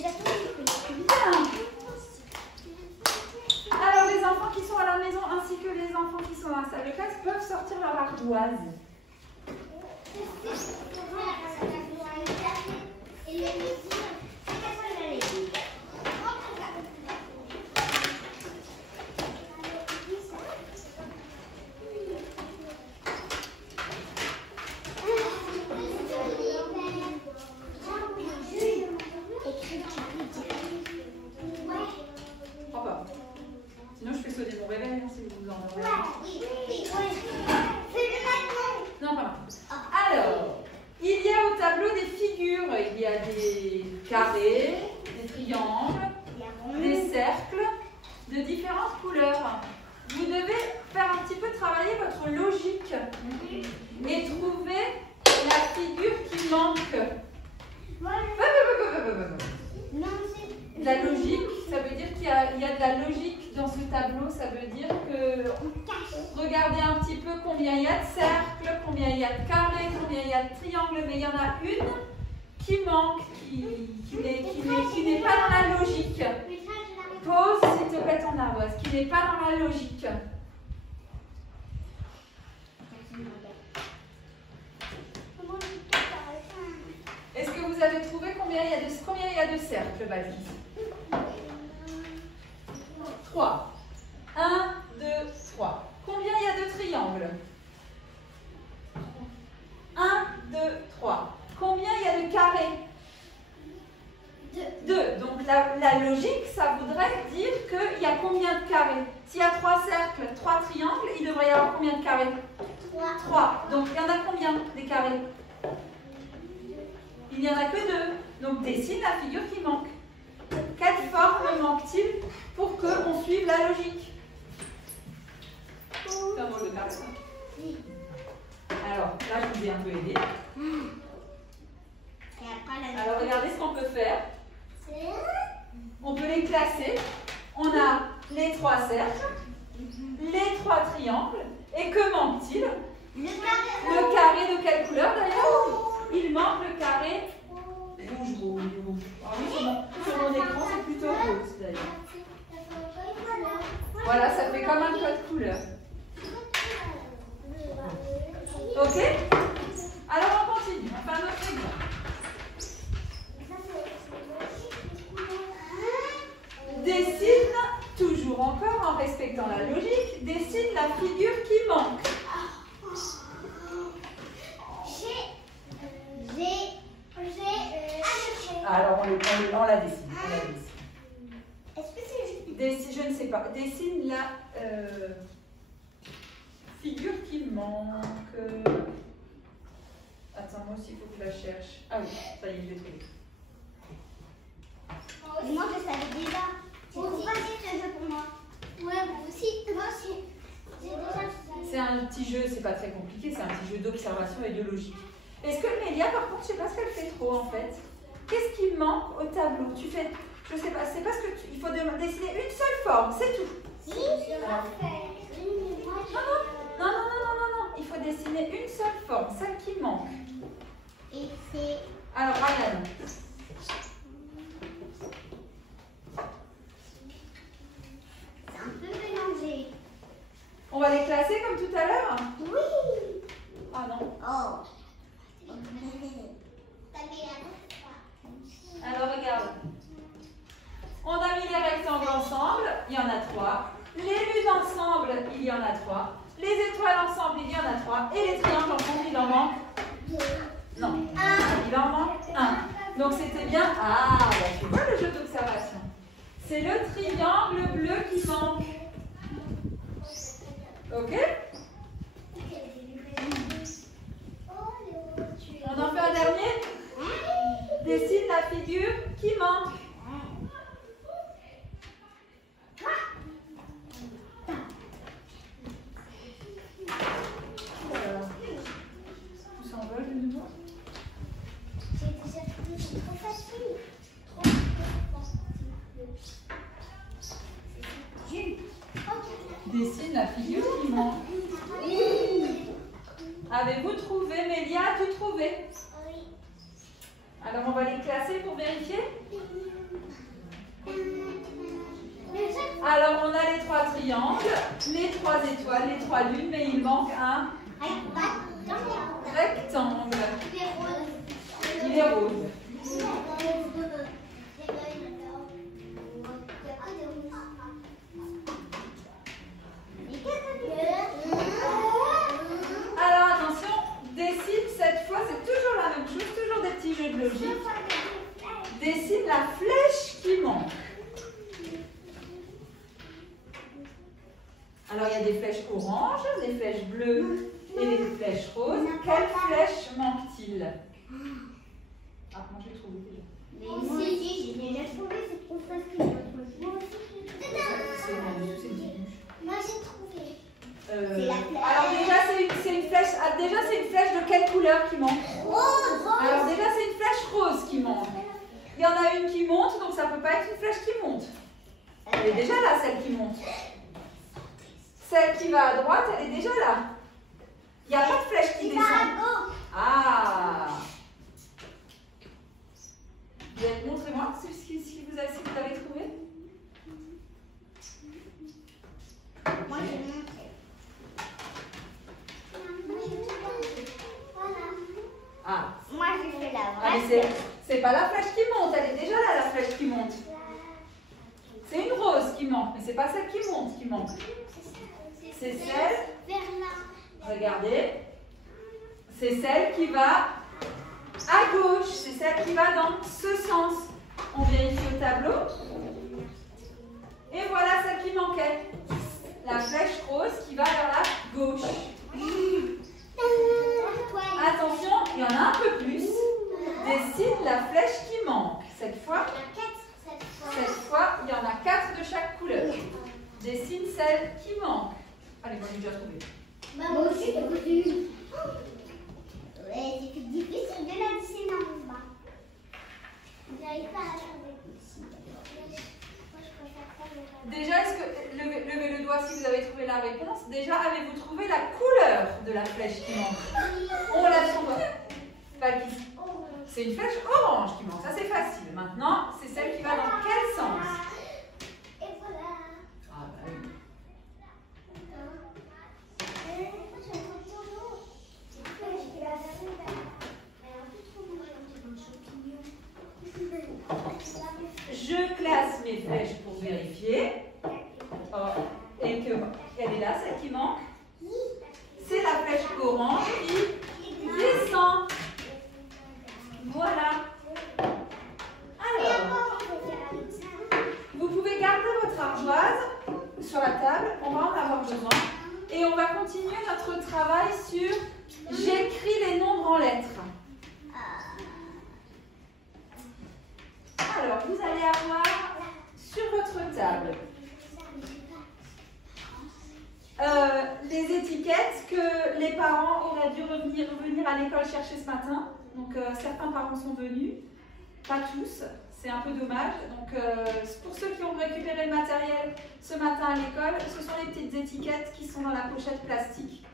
déjà tout fait. Bien. Alors, les enfants qui sont à la maison ainsi que les enfants qui sont dans la salle de classe peuvent sortir leur ardoise. Oh bah. Sinon, je fais sonner mon réveil hein, si vous en avez. Non, pas maintenant. Alors, il y a au tableau des figures. Il y a des carrés, des triangles, des cercles de différentes couleurs. Vous devez faire un petit peu travailler votre logique et trouver la figure qui manque. La logique, ça veut dire qu'il y a de la logique dans ce tableau. Ça veut dire que regardez un petit peu combien il y a de cercles, combien il y a de carrés, combien il y a de triangles, mais il y en a une qui manque, qui n'est pas dans la logique. Pose s'il te plaît ton ardoise, qui n'est pas dans la logique. Est-ce que vous avez trouvé combien il y a de cercles, Baptiste? 3. 1, 2, 3. Combien il y a de triangles? 1, 2, 3. Combien il y a de carrés? 2. Donc la logique, ça voudrait dire qu'il y a combien de carrés? S'il y a 3 cercles, 3 triangles, il devrait y avoir combien de carrés? 3. Donc il y en a combien des carrés? Il n'y en a que 2. Donc dessine la figure qui manque. Quelle forme manque-t-il pour qu'on suive la logique? C'est un drôle de carré. Alors là, je vous ai un peu aidé. Alors regardez ce qu'on peut faire. On peut les classer. On a les 3 cercles, les 3 triangles. Et que manque-t-il? Le carré de quelle couleur d'ailleurs? Il manque le carré rouge. Ah oui, sur mon écran, c'est plutôt rose d'ailleurs. Voilà, ça fait comme un code couleur. Ok? Alors on continue, on fait un autre exemple. Dessine, toujours encore en respectant la logique, dessine la figure qui manque. Alors on la dessine. Est-ce que c'est juste... Je ne sais pas. Dessine la figure qui manque. Attends, moi aussi il faut que je la cherche. Ah oui, ça y est, je l'ai trouvé. Moi je savais déjà. C'est trop facile ce jeu pour moi. Ouais, moi aussi. Moi aussi. C'est un petit jeu, c'est pas très compliqué, c'est un petit jeu d'observation et de logique. Est-ce que Mélia, par contre, je sais pas ce qu'elle fait trop en fait. Qu'est-ce qui manque au tableau? Tu fais, je sais pas, c'est parce que il faut dessiner une seule forme, c'est tout. Si, je vais faire. Non, il faut dessiner une seule forme, celle qui manque. Et c'est... Alors, Ryan. C'est un peu mélangé. On va les classer comme tout à l'heure? Oui. Ah non. Oh. Alors, regarde. On a mis les rectangles ensemble, il y en a 3. Les lunes ensemble, il y en a 3. Les étoiles ensemble, il y en a 3. Et les triangles ensemble, il en manque 2. Non, il en manque 1. Donc c'était bien. Ah, bah, tu vois le jeu d'observation. C'est le triangle bleu qui manque. Ok? On en fait un dernier? Dessine la figure qui manque. Tout s'envole de nouveau. C'est trop facile. Dessine la figure qui manque. Avez-vous trouvé, Mélia? As-tu trouvé? Oui. Alors on va les classer pour vérifier. triangle, les 3 étoiles, les 3 lunes, mais il manque un rectangle. Il est rose. Alors attention, dessine cette fois, c'est toujours la même chose, toujours des petits jeux de logique. Dessine la flèche qui manque. Alors il y a des flèches oranges, des flèches bleues et des flèches roses. Quelle flèche manque-t-il? Ah, moi j'ai trouvé déjà. Moi aussi, j'ai déjà trouvé, c'est trop facile. Moi j'ai trouvé. Alors déjà c'est une flèche. Ah, déjà c'est une flèche de quelle couleur qui manque? Rose. Alors déjà c'est une flèche rose qui manque. Il y en a une qui monte, donc ça ne peut pas être une flèche qui monte. Elle est déjà là, celle qui monte. Celle qui va à droite, elle est déjà là. Il n'y a pas de flèche qui descend. Ah! Montrez-moi si vous avez trouvé. Moi j'ai montré. Ah. Moi j'ai fait la Ah, vraie. mais c'est pas la flèche qui monte, elle est déjà là la flèche qui monte. C'est une rose qui manque, mais c'est pas celle qui monte qui manque. C'est celle. Regardez. C'est celle qui va à gauche. C'est celle qui va dans ce sens. On vérifie au tableau. Et voilà celle qui manquait. La flèche rose qui va vers la gauche. Attention, il y en a un peu plus. Dessine la flèche qui manque. Cette fois, il y en a 4 de chaque couleur. Dessine celle qui manque. Allez, moi j'ai déjà trouvé. Moi aussi, j'ai trouvé. C'est difficile de la dessiner en bas. J'arrive pas à la trouver ici. Déjà, est-ce que levez le doigt si vous avez trouvé la réponse. Déjà, avez-vous trouvé la couleur de la flèche qui manque? On la trouve. C'est une flèche orange qui manque. Ça, c'est facile. Maintenant, c'est celle qui va dans quel sens? Et voilà. Ah, bah oui. Je classe mes flèches pour vérifier. Oh, et qu'elle est là, celle qui manque. C'est la flèche orange qui descend. Voilà. Alors, vous pouvez garder votre ardoise sur la table. On va en avoir besoin. Et on va continuer notre travail sur j'écris les nombres en lettres. Alors, vous allez avoir sur votre table les étiquettes que les parents auraient dû revenir à l'école chercher ce matin. Donc, certains parents sont venus, pas tous, c'est un peu dommage. Donc, pour ceux qui ont récupéré le matériel ce matin à l'école, ce sont les petites étiquettes qui sont dans la pochette plastique.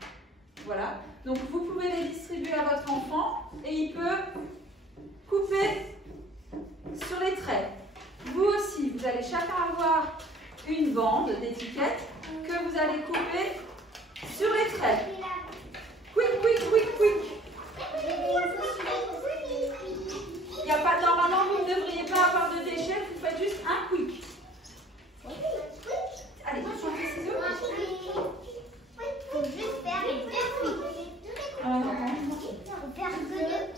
Voilà. Donc, vous pouvez les distribuer à votre enfant et il peut couper sur les traits. Vous aussi, vous allez chacun avoir une bande d'étiquettes que vous allez couper sur les traits. Quick, quick, quick, quick. Il n'y a pas, normalement, vous ne devriez pas avoir de déchets, vous faites juste un quick. Allez, vous changez les ciseaux. Faut juste faire les deux quick. Faire que deux.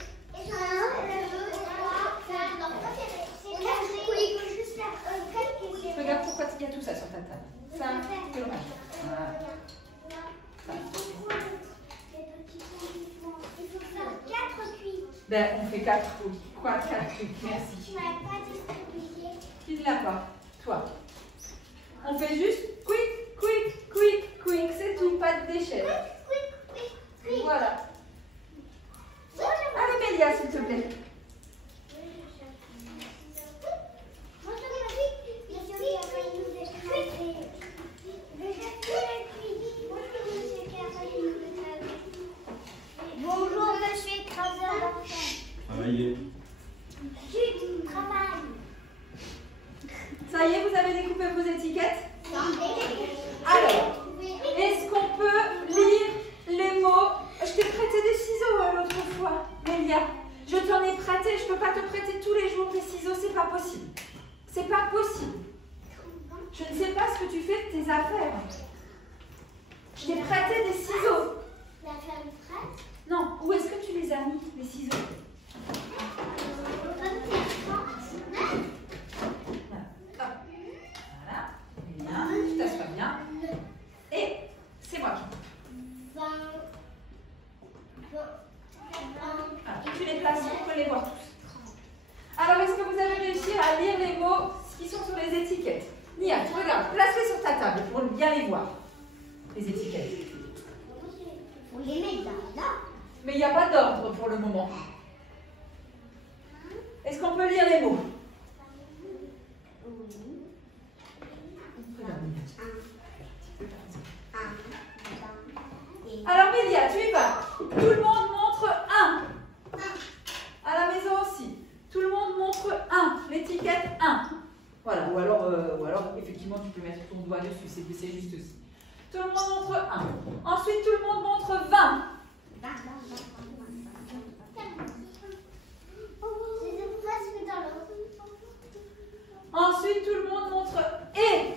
Regarde pourquoi il y a tout ça sur ta table. Ça, c'est dommage. Il faut faire 4 cuits. Ben, on fait 4 coups. Quoi, 4 coups? Merci. Tu m'as pas distribué. Qui ne l'a pas? Toi. On fait juste quick, quick, quick, quick. C'est tout, pas de déchets. Quick. Voilà. Allez, Mélia, s'il te plaît. Bonjour, monsieur écraseur d'enfants. Travaillez. Tu travailles. Ça y est, vous avez découpé vos étiquettes? Attendez. Ah, pas possible. C'est pas possible. Je ne sais pas ce que tu fais de tes affaires. Je t'ai prêté des ciseaux. La femme prête. Non, où est-ce que tu les as mis, les ciseaux? Voilà. Bien, tu t'assois bien. Et c'est moi qui. Voilà, tu les places, on peut les voir tous. Alors, est-ce que vous avez réussi à lire les mots qui sont sur les étiquettes? Nia, tu regardes, place-les sur ta table pour bien les voir, les étiquettes. On les met là. Mais il n'y a pas d'ordre pour le moment. Est-ce qu'on peut lire les mots? Alors Mélia, tu y vas. Tout le monde montre un. À la maison aussi. Tout le monde montre un. L'étiquette 1. Voilà, ou alors effectivement tu peux mettre ton doigt dessus, c'est juste aussi. Tout le monde montre 1. Ensuite tout le monde montre 20. Ensuite tout le monde montre et.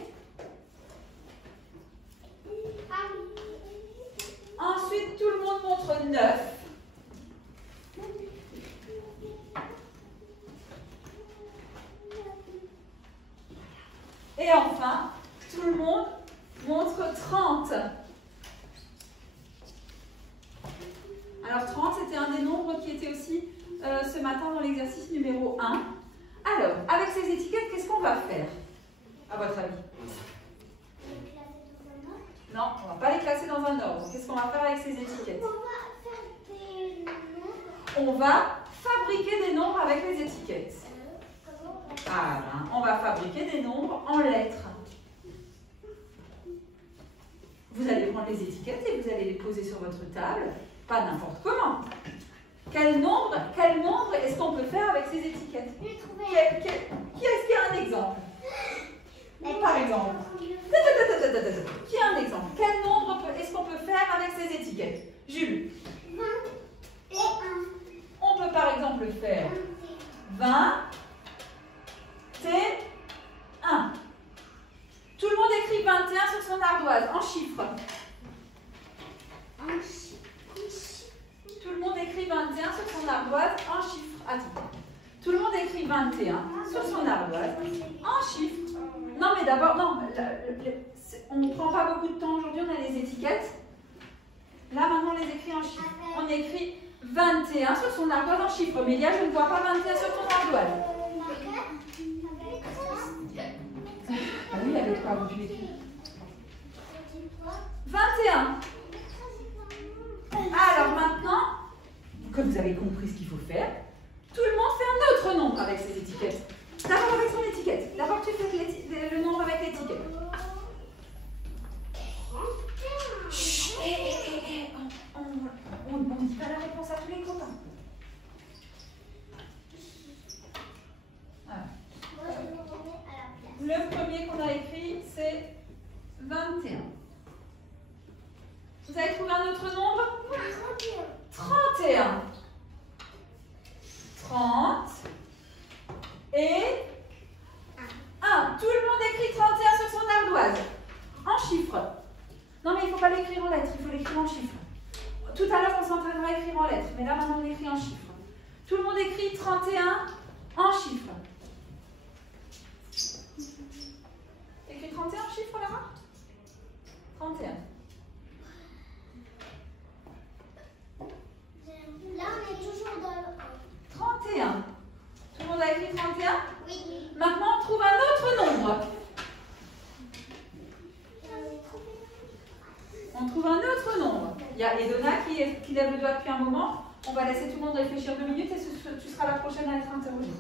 Ensuite tout le monde montre 9. Et enfin, tout le monde montre 30. Alors 30, c'était un des nombres qui était aussi ce matin dans l'exercice numéro 1. Alors, avec ces étiquettes, qu'est-ce qu'on va faire, à votre avis? Non, on ne va pas les classer dans un ordre. Qu'est-ce qu'on va faire avec ces étiquettes? On va fabriquer des nombres avec les étiquettes. Voilà, on va fabriquer des nombres en lettres. Vous allez prendre les étiquettes et vous allez les poser sur votre table, pas n'importe comment. Quel nombre est-ce qu'on peut faire avec ces étiquettes? Qui est-ce qui a un exemple? Par exemple. Qui a un exemple? Quel nombre est-ce qu'on peut faire avec ces étiquettes? Jules. 20 et 1. On peut par exemple faire 20 et 1. Tout le monde écrit 21 sur son ardoise, en chiffres. Tout le monde écrit 21 sur son ardoise, en chiffres. Attends. Tout le monde écrit 21 sur son ardoise, en chiffres. Non, mais d'abord, non. On ne prend pas beaucoup de temps aujourd'hui, on a les étiquettes. Là, maintenant, on les écrit en chiffres. On écrit 21 sur son ardoise en chiffres. Mélia, je ne vois pas 21 sur ton ardoise. Ah oui, avec quoi tu l'écris? 21. Alors maintenant, que vous avez compris ce qu'il faut faire, tout le monde fait un autre nombre avec ses étiquettes. D'abord avec son étiquette. D'abord tu fais le nombre avec l'étiquette. Chut, on ne dit pas la réponse à tous les copains. Voilà. Le premier qu'on a écrit, c'est 21. Vous avez trouvé un autre nombre? 31. 30 et 1. Tout le monde écrit 31 sur son ardoise. En chiffres. Non, mais il ne faut pas l'écrire en lettres, il faut l'écrire en chiffres. Tout à l'heure, on s'entraînera à écrire en lettres, mais là, maintenant, on écrit en chiffres. Tout le monde écrit 31 en chiffres. Écris 31 en chiffres, Lara? 31. Là, on est toujours dans le 31. Tout le monde a écrit 31? Oui. Maintenant, on trouve un autre nombre. On trouve un autre nombre. Il y a Edona qui lève le doigt depuis un moment. On va laisser tout le monde réfléchir 2 minutes et tu seras la prochaine à être interrogée.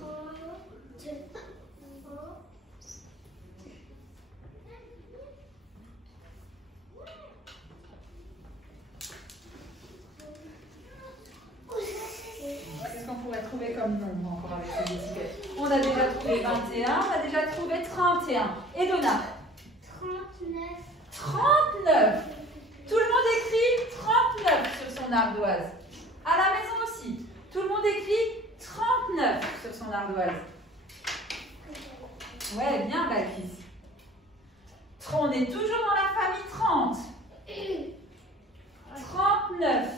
Qu'est-ce qu'on pourrait trouver comme nombre encore avec ces étiquettes? On a déjà trouvé 21, on a déjà trouvé 31. Edona? 39. 39. Tout le monde écrit 39 sur son ardoise. À la maison aussi. Tout le monde écrit 39 sur son ardoise. Ouais, bien, Balkis. On est toujours dans la famille 30. 39.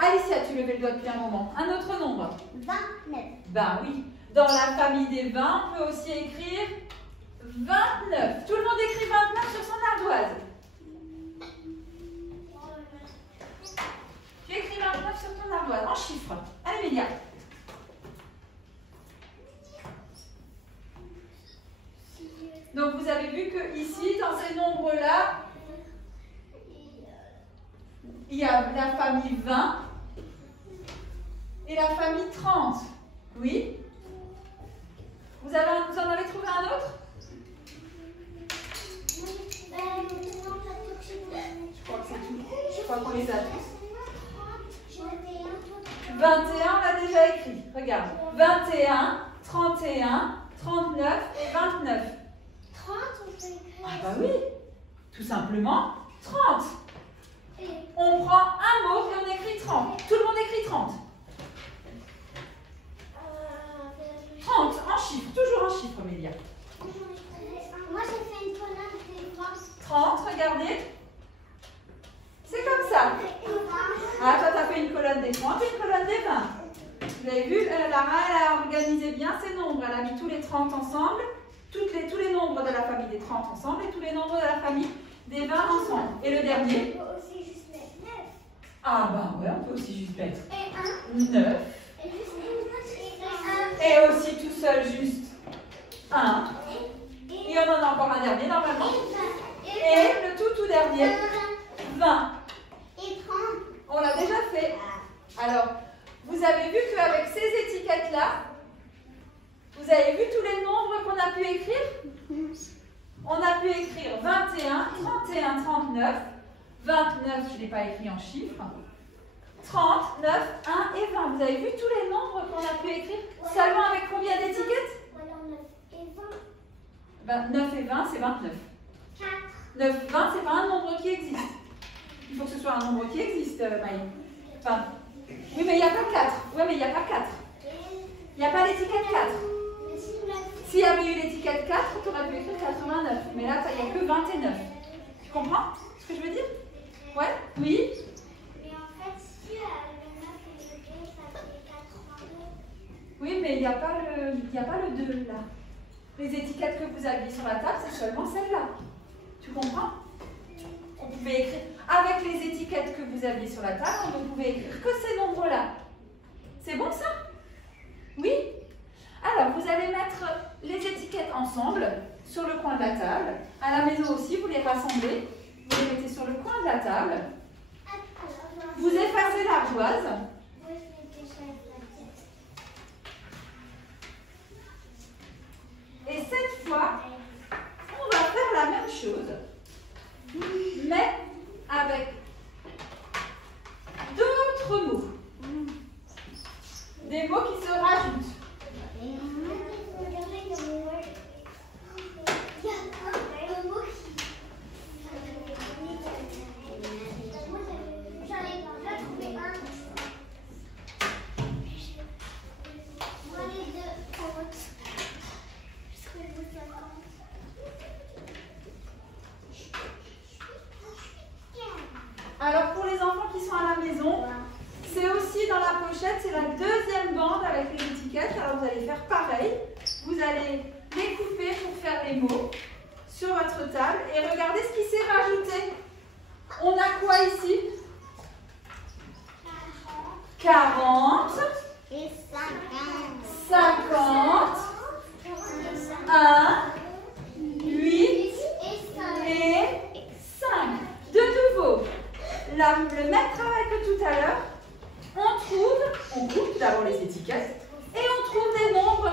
Alicia, tu levais le doigt depuis un moment. Un autre nombre. 29. Ben oui. Dans la famille des 20, on peut aussi écrire 29. Tout le monde écrit 29 sur son ardoise. Tu écris 29 sur ton ardoise, en chiffres. Allez, Mélia. Donc, vous avez vu que ici, dans ces nombres-là, il y a la famille 20 et la famille 30. Oui? Vous en avez trouvé un autre? Je crois que c'est tout. Je crois qu'on les a tous. 21, on l'a déjà écrit. Regarde. 21, 31, 39 et 29. 30, on peut écrire. Ah bah oui. Tout simplement 30. On prend un mot et on écrit 30. Tout le monde écrit 30. 30 en chiffres, toujours en chiffres, Mélia. Moi, j'ai fait une colonne des 20. 30, regardez. C'est comme ça. Ah, toi, tu as fait une colonne des 30 et une colonne des 20. Vous avez vu, Lara, elle a organisé bien ses nombres. Elle a mis tous les 30 ensemble, tous les nombres de la famille des 30 ensemble et tous les nombres de la famille des 20 ensemble. Et le dernier? On peut aussi juste mettre 9. Ah, bah ouais, on peut aussi juste mettre Et 1. 9. Et juste une 1. Et aussi tout seul, juste 1. Et on en a encore un dernier normalement. Et le tout dernier, 20. Et 30. On l'a déjà fait. Alors, vous avez vu qu'avec ces étiquettes-là, vous avez vu tous les nombres qu'on a pu écrire? On a pu écrire 21, 31, 39, 29, je ne l'ai pas écrit en chiffres, 30, 9, 1 et 20. Vous avez vu tous les nombres qu'on a pu écrire seulement avec combien d'étiquettes? Voilà, 9 et 20. Ben, 9 et 20, c'est 29. 4. 9, 20, c'est pas un nombre qui existe. Il faut que ce soit un nombre qui existe, Maï. Enfin, oui, mais il n'y a pas 4. Oui, mais il n'y a pas 4. Il n'y a pas l'étiquette 4. S'il y avait eu l'étiquette 4, tu aurais pu écrire 89. Mais là, il n'y a que 29. Tu comprends ce que je veux dire? Ouais? Oui? Mais en fait, si le 9 et le 2, ça fait 82. Oui, mais il n'y a pas le 2 là. Les étiquettes que vous aviez sur la table, c'est seulement celle-là. Tu comprends? Vous pouvez écrire avec les étiquettes que vous aviez sur la table, vous pouvez écrire que ces nombres-là. C'est bon ça? Oui? Alors, vous allez mettre les étiquettes ensemble sur le coin de la table. À la maison aussi, vous les rassemblez. Vous les mettez sur le coin de la table. Vous effacez l'ardoise. Et cette fois, on va faire la même chose, mais avec d'autres mots. Des mots qui se rajoutent. Alors pour les enfants qui sont à la maison, c'est aussi dans la pochette, c'est la deuxième bande avec les étiquettes. Alors vous allez faire pareil. Vous allez les couper pour faire les mots sur votre table. Et regardez ce qui s'est rajouté. On a quoi ici? 40. Et 50. 50. 1. 8. Et 5. De nouveau, le même travail que tout à l'heure. On coupe d'abord les étiquettes et on trouve des nombres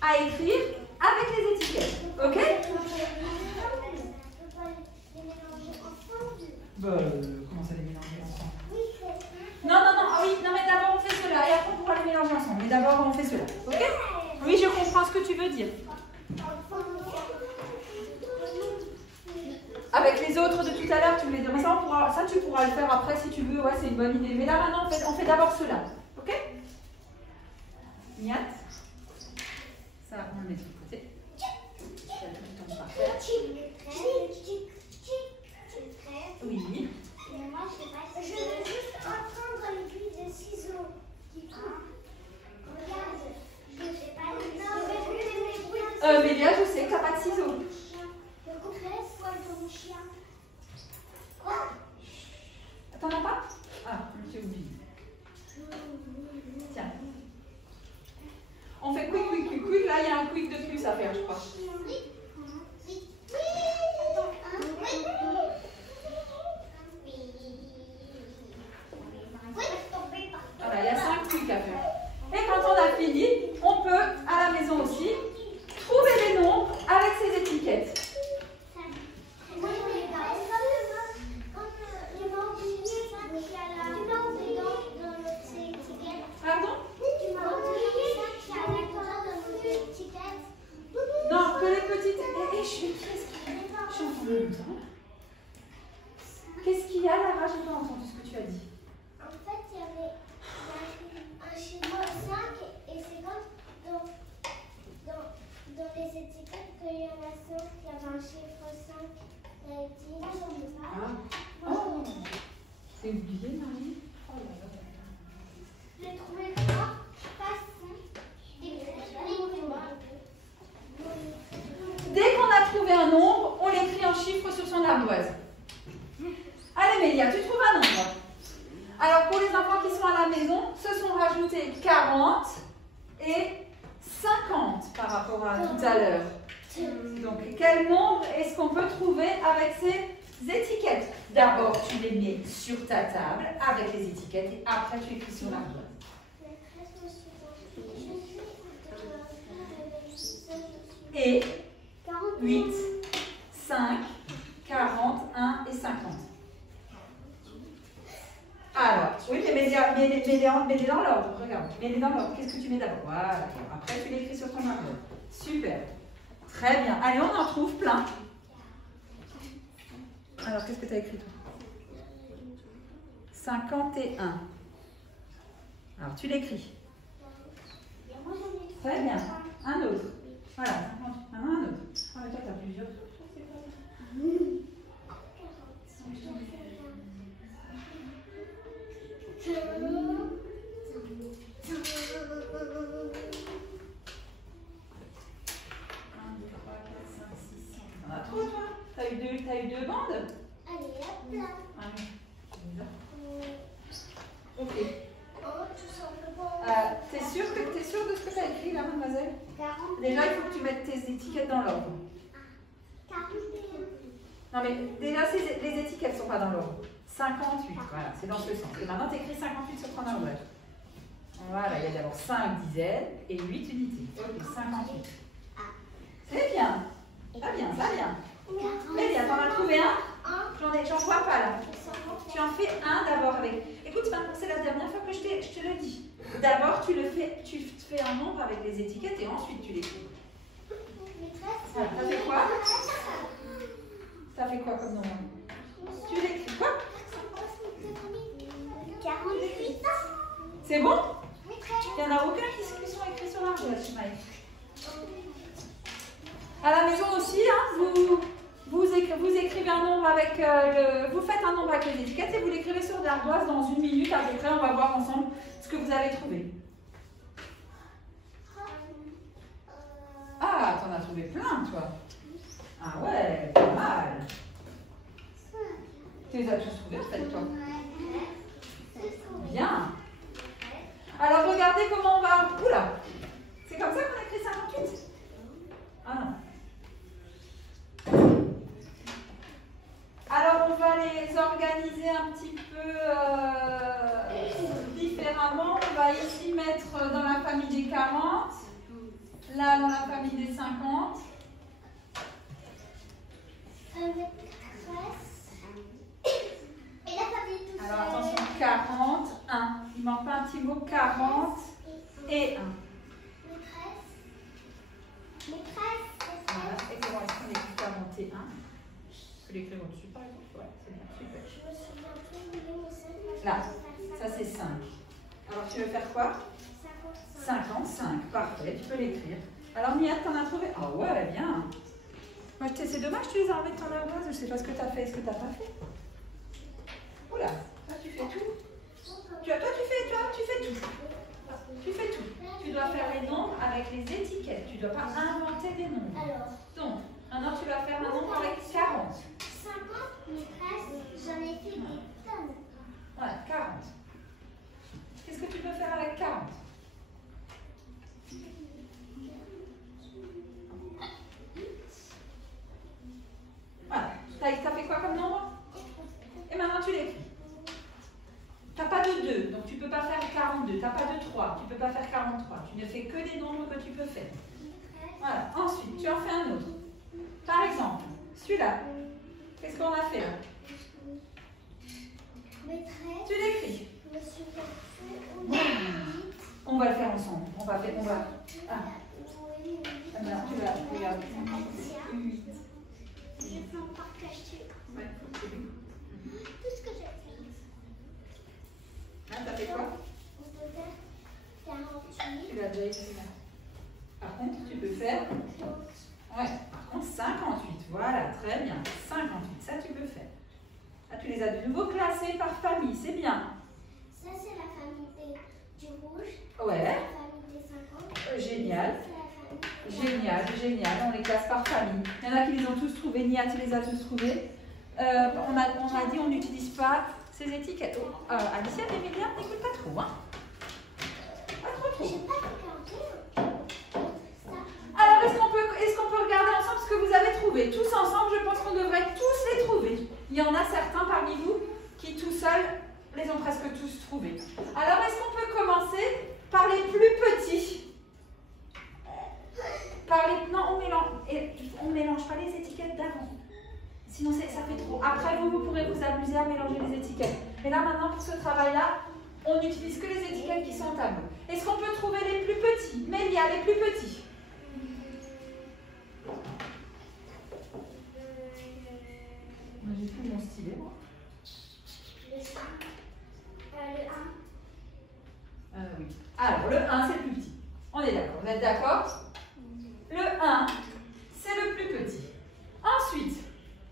à écrire avec les étiquettes. Ok? Comment ça les mélanger ensemble? Non, ah oui, non mais d'abord on fait cela et après on pourra les mélanger ensemble. Mais d'abord on fait cela. Ok? Oui, je comprends ce que tu veux dire. Avec les autres de tout à l'heure, tu voulais dire, mais ça tu pourras le faire après si tu veux, ouais, c'est une bonne idée. Mais là maintenant, on fait d'abord cela, ok? Niat. Ça, on le met sur le côté. Ça, tout le temps parfait. Oui. Mais moi, je sais pas si je veux juste apprendre l'aiguille de ciseaux. Regarde, je sais pas les ciseaux. Mélia, je sais que t'as pas de ciseaux. Le compresse, poil de mon chien. T'en as pas? Ah, j'ai oublié. Tiens. On fait quick, quick, quick, quick. Là, il y a un quick de plus à faire, je crois. Voilà, il y a 5 quicks à faire. Et quand on a fini, on peut, à la maison aussi, trouver les nombres avec ces étiquettes. Pardon? Non, que les petites. Je suis. Qu'est-ce qu'il y a? Je suis en train de m'entendre. Qu'est-ce qu'il y a, Lara? J'ai pas entendu ce que tu as dit. En fait, il y avait un chiffre 5 et c'est comme dans les étiquettes qu'il y en a 5, il y avait un chiffre 5. Il a dit, moi j'en ai pas. Ah. Oh. C'est oublié, Marie? Oh là là. J'ai trouvé 3 façons d'écrire. Dès qu'on a trouvé un nombre, on l'écrit en chiffres sur son ardoise. Allez, Mélia, tu trouves un nombre. Alors, pour les enfants qui sont à la maison, se sont rajoutés 40 et 50 par rapport à tout à l'heure. Donc, quel nombre est-ce qu'on peut trouver avec ces étiquettes? D'abord, tu les mets sur ta table avec les étiquettes et après, tu écris sur l'ardoise. Et 8, 5, 40, 1 et 50. Alors, oui, mais mets-les dans l'ordre. Regarde, mets-les dans l'ordre. Qu'est-ce que tu mets d'abord? Voilà. Après, tu l'écris sur ton ardoise. Super. Très bien. Allez, on en trouve plein. Alors, qu'est-ce que tu as écrit, toi? 51. Alors, tu l'écris. Très bien. Un autre. Voilà. Maintenant, un autre. Ah, mais toi, tu as plusieurs. Ah, trop, toi. T'as eu deux bandes? Allez, hop là. Ah oui. Ok. Oh, tout simplement. T'es sûre de ce que t'as écrit là, mademoiselle? 40. Déjà, il faut que tu mettes tes étiquettes dans l'ordre. 41. Non, mais déjà, les étiquettes ne sont pas dans l'ordre. 58, voilà, c'est dans ce sens. Et maintenant, tu écris 58 sur ton ardoise. Voilà, il y a d'abord 5 dizaines et 8 unités. Ok, 58. C'est bien. Ça vient, ça vient. Très bien, t'en as trouvé un? J'en vois pas là. Tu en fais un d'abord avec. Écoute, c'est la dernière fois que je te le dis. D'abord, tu fais un nombre avec les étiquettes et ensuite tu l'écris. Ça fait quoi? Ça fait quoi comme nombre? Tu l'écris quoi? 48. C'est bon? Il n'y en a aucun qui sont écrits sur l'ardoise, Shimaï. À la maison aussi, hein, vous écrivez un nombre avec vous faites un nombre avec les étiquettes et vous l'écrivez sur l'ardoise dans 1 minute à peu près. On va voir ensemble ce que vous avez trouvé. Ah, t'en as trouvé plein, toi. Ah ouais, pas mal. Tu les as tous trouvés en fait, toi. Bien. Alors regardez comment on va. Oula. C'est comme ça qu'on écrit 58? Ah non. Alors on va les organiser un petit peu différemment. On va ici mettre dans la famille des 40. Là dans la famille des 50. Alors attention, 40, 1. Il manque pas un petit mot, 40 et 1. Voilà, et comment est-ce qu'on écrit 41? Tu peux l'écrire au-dessus par exemple? Ouais, c'est bien, super. Là, ça c'est 5. Alors tu veux faire quoi? 55, parfait, tu peux l'écrire. Alors Nihat, t'en as trouvé? Ah ouais, bien. Moi, c'est dommage, tu les as enlevés de ton ardoise, je ne sais pas ce que tu as fait, ce que tu n'as pas fait. Oula, toi tu fais tout. Tu fais tout. Tu fais tout. Tu dois faire les nombres avec les étiquettes. Tu ne dois pas inventer des nombres. Alors. Donc, maintenant tu vas faire un nombre avec 40. 50, mais presque, j'en ai fait des tonnes. Ouais, 40. Qu'est-ce que tu peux faire avec 40? Voilà. T'as fait quoi comme nombre? Et maintenant tu l'écris. Tu n'as pas de 2, donc tu ne peux pas faire 42. Tu n'as pas de 3, tu ne peux pas faire 43. Tu ne fais que des nombres que tu peux faire. Voilà. Ensuite, tu en fais un autre. Par exemple, celui-là. Qu'est-ce qu'on a fait là? Tu l'écris. On va le faire ensemble. On va. Ah. Alors, tu vas regarder. 8. Je peux encore cacher Ouais, tout ce que j'ai fait. t'as fait quoi? On peut faire 48. Tu l'as déjà écrit là. Par contre, tu peux faire. Ouais, par contre, 58. Voilà, très bien. 58, ça tu peux faire. Là, tu les as de nouveau classés par famille, c'est bien. Ça, c'est la famille du rouge. Ouais. La famille des 50. Génial. C'est la famille. Génial. On les classe par famille. Il y en a qui les ont tous trouvés. Nihat, tu les as tous trouvés. On a dit on n'utilise pas ces étiquettes. Oh, Alicia et Emilia, n'écoute pas trop. Hein. Pas trop. J'ai pas fait 41. Alors, est-ce qu'on peut regarder ensemble ce que vous avez trouvé? Tous ensemble, je pense qu'on devrait tous les trouver. Il y en a certains parmi vous qui, tout seuls, les ont presque tous trouvés. Alors, est-ce qu'on peut commencer par les plus petits? Non, on mélange pas les étiquettes d'avant. Sinon, ça fait trop. Après, vous pourrez vous amuser à mélanger les étiquettes. Mais là, maintenant, pour ce travail-là, on n'utilise que les étiquettes qui sont au tableau. Est-ce qu'on peut trouver les plus petits? Mélia, les plus petits. J'ai plus mon stylet, moi. Le 1. Oui. Alors, le 1, c'est le plus petit. On est d'accord. Vous êtes d'accord? Le 1, c'est le plus petit. Ensuite,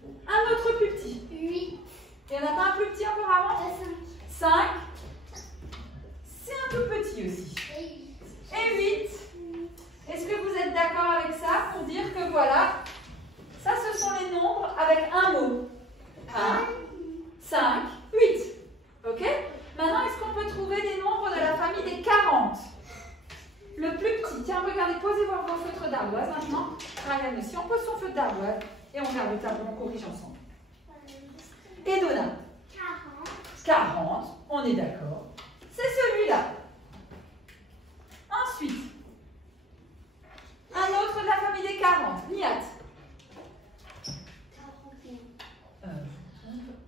un autre plus petit. 8. Il n'y en a pas un plus petit encore avant? 5. 5. C'est un tout petit aussi. Et 8. Est-ce que vous êtes d'accord avec ça pour dire que voilà, ça ce sont les nombres avec un mot. 1, 5, 8. Ok? Maintenant, est-ce qu'on peut trouver des nombres de la famille des 40? Le plus petit. Tiens, regardez, posez vos feutres d'ardoise maintenant. Ryan aussi, on pose son feutre d'ardoise et on regarde le tableau, on corrige ensemble. Et Donna? 40, on est d'accord. C'est celui-là. Ensuite, un autre de la famille des 40. Nihat?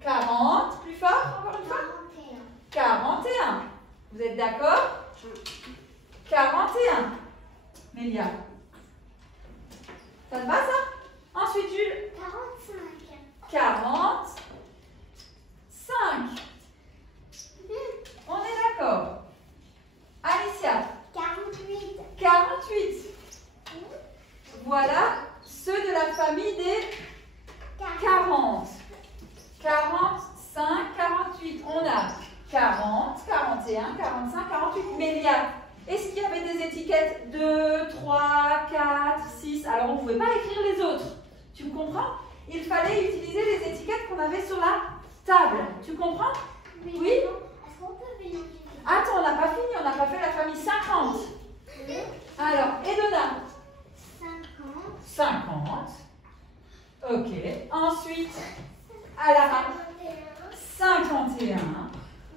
40, plus fort, encore une fois? 41. Vous êtes d'accord? 41. Mélia? Ça te va ça? Ensuite, Jules? 45. On est d'accord. Alicia? 48. Voilà ceux de la famille des 40. 45, 48. On a 40, 41, 45, 48. Mélia, est-ce qu'il y avait des étiquettes 2, 3, 4, 6? Alors, on ne pouvait pas écrire les autres. Tu me comprends? Il fallait utiliser les étiquettes qu'on avait sur la table. Tu comprends? Oui? Est-ce qu'on peut mélanger? Attends, on n'a pas fini. On n'a pas fait la famille 50. Alors, Edona? 50. Ok. Ensuite, Alara? 51.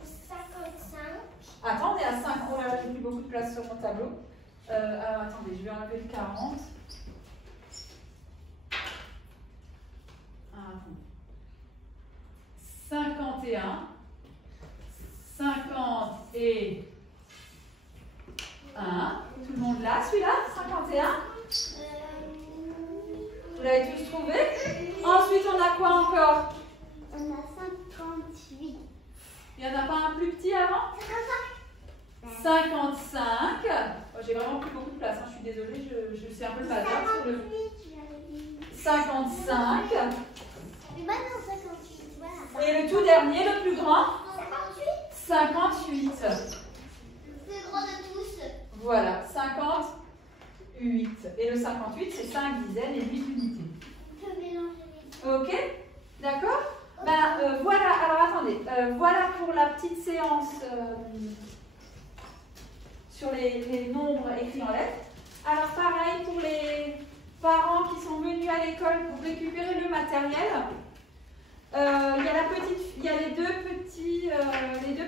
55. Attendez, à 5. Oh là là, j'ai plus beaucoup de place sur mon tableau. Alors, attendez, je vais enlever le 40. Attends. 51. 51. Tout le monde là, celui-là? 51. Vous l'avez tous trouvé? Ensuite, on a quoi encore? On a 58. Il n'y en a pas un plus petit avant? 55. j'ai vraiment plus beaucoup de place, hein. Je suis désolée, je suis un peu le bazar sur le 55. Mais maintenant 58, voilà. Et le tout dernier, le plus grand, 58. 58. Le plus grand de tous. Voilà, 58. Et le 58, c'est 5 dizaines et 8 unités. On peut mélanger les deux. Ok? D'accord? Ben, voilà, alors attendez, voilà pour la petite séance sur les nombres écrits en lettres. Alors pareil pour les parents qui sont venus à l'école pour récupérer le matériel. Il y a les deux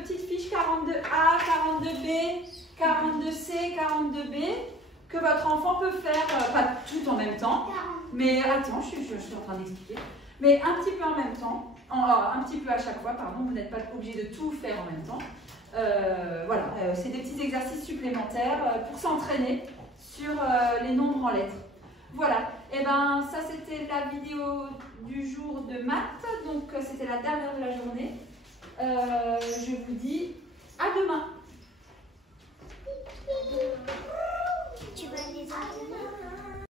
petites fiches 42A, 42B, 42C, 42B que votre enfant peut faire, pas tout en même temps, mais attends, je suis en train d'expliquer, mais un petit peu en même temps, un petit peu à chaque fois, pardon, vous n'êtes pas obligé de tout faire en même temps. Voilà, c'est des petits exercices supplémentaires pour s'entraîner sur les nombres en lettres. Voilà, et ben ça c'était la vidéo du jour de maths, donc c'était la dernière de la journée.